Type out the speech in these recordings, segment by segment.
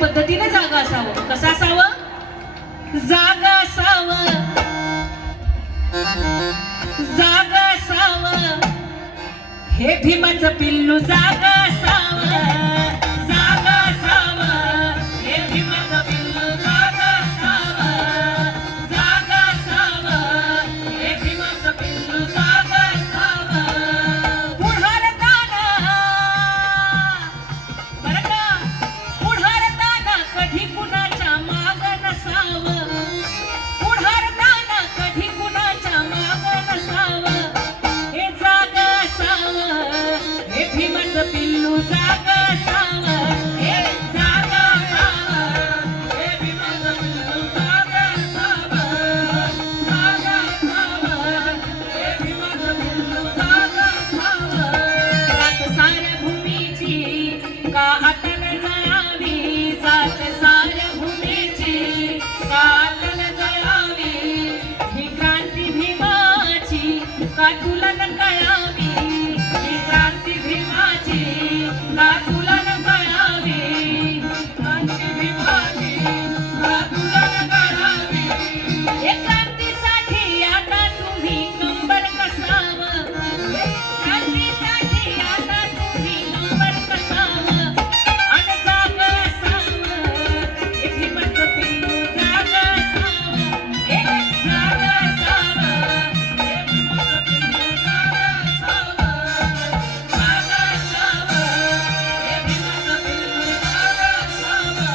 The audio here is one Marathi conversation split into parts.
पद्धतीने जागा असावं. कसं असावं? जागा असावं, जागा असावं, हे भीमाचं पिल्लू जागा असावं, जागा असावं, हे भीमाचं पिल्लू जागा असावं, जागा असावं, हे भीमाचं पिल्लू जागा असावं. पुढारताना बरं का, पुढारताना कधी कुणाच्या माग नसावं, पुढारताना कधी कुणाच्या माग नसावं, हे जागा असावं, हे भीमाचं पिल्लू जागा असावं, हे जागा असावं, हे भीमाचं पिल्लू जागा असावं, जागा असावं, हे भीमाचं पिल्लू जागा असावं. सात साऱ्या भूमीची का अटल जळावी, सात साऱ्या भूमीची का अटल जळावी, ही क्रांती भीमाची का तुला न कळावी, ही क्रांती भीमाची का तुला न कळावी, क्रांती भीमाची का तुला न कळावी. हे क्रांतीसाठी आता तुम्ही कंबर कसावं, क्रांतीसाठी आता तुम्ही कंबर कसावं, आणि जागा असावं, हे भीमाचं पिल्लू जागा असावं, हे जागा असावं, हे भीमाचं पिल्लू जागा असावं, जागा असावं, हे भीमाचं पिल्लू जागा असावं.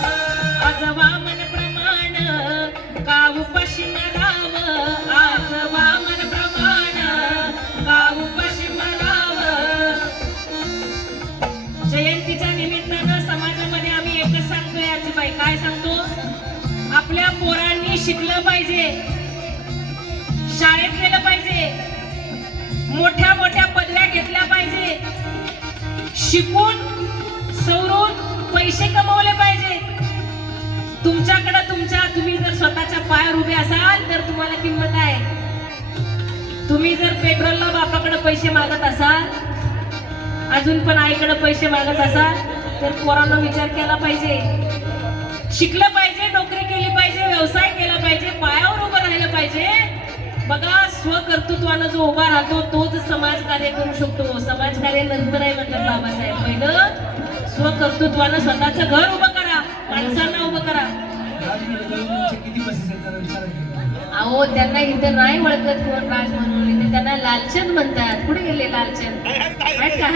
आज वामन प्रमाण का उपाशी मरावं, आज वामन प्रमाण का उपाशी मरावं. जयंतीच्या निमित्तानं समाजामध्ये आम्ही एकच सांगतोय आजीबाई, काय सांगतो? आपल्या पोरांनी शिकलं पाहिजे, शाळेत गेलं पाहिजे, मोठ्या मोठ्या पदव्या घेतल्या पाहिजे, शिकून सवरून पैसे कमवले पाहिजे. तुमच्याकडे तुम्ही जर स्वतःच्या पायावर उभे असाल तर तुम्हाला किंमत आहे. तुम्ही जर पेट्रोलला बापाकडे पैसे मागत असाल, अजून पण आईकडे पैसे मागत असाल, तर पोरांना विचार केला पाहिजे. शिकलं पाहिजे, नोकरी केली पाहिजे, व्यवसाय केला पाहिजे, पायावर उभं राहिलं पाहिजे. बघा, स्वकर्तृत्वानं जो उभा राहतो तोच समाजकार्य करू शकतो. समाजकार्य नंतर आहे म्हणतात बाबासाहेब. पहिलं स्वकर्तृत्वानं स्वतःचं घर उभं करा, माणसांना उभं करा. अहो, त्यांना इथं नाही ओळखत कोण राज म्हणून, इथे त्यांना लालचंद म्हणतात. कुठे गेले लालचंद?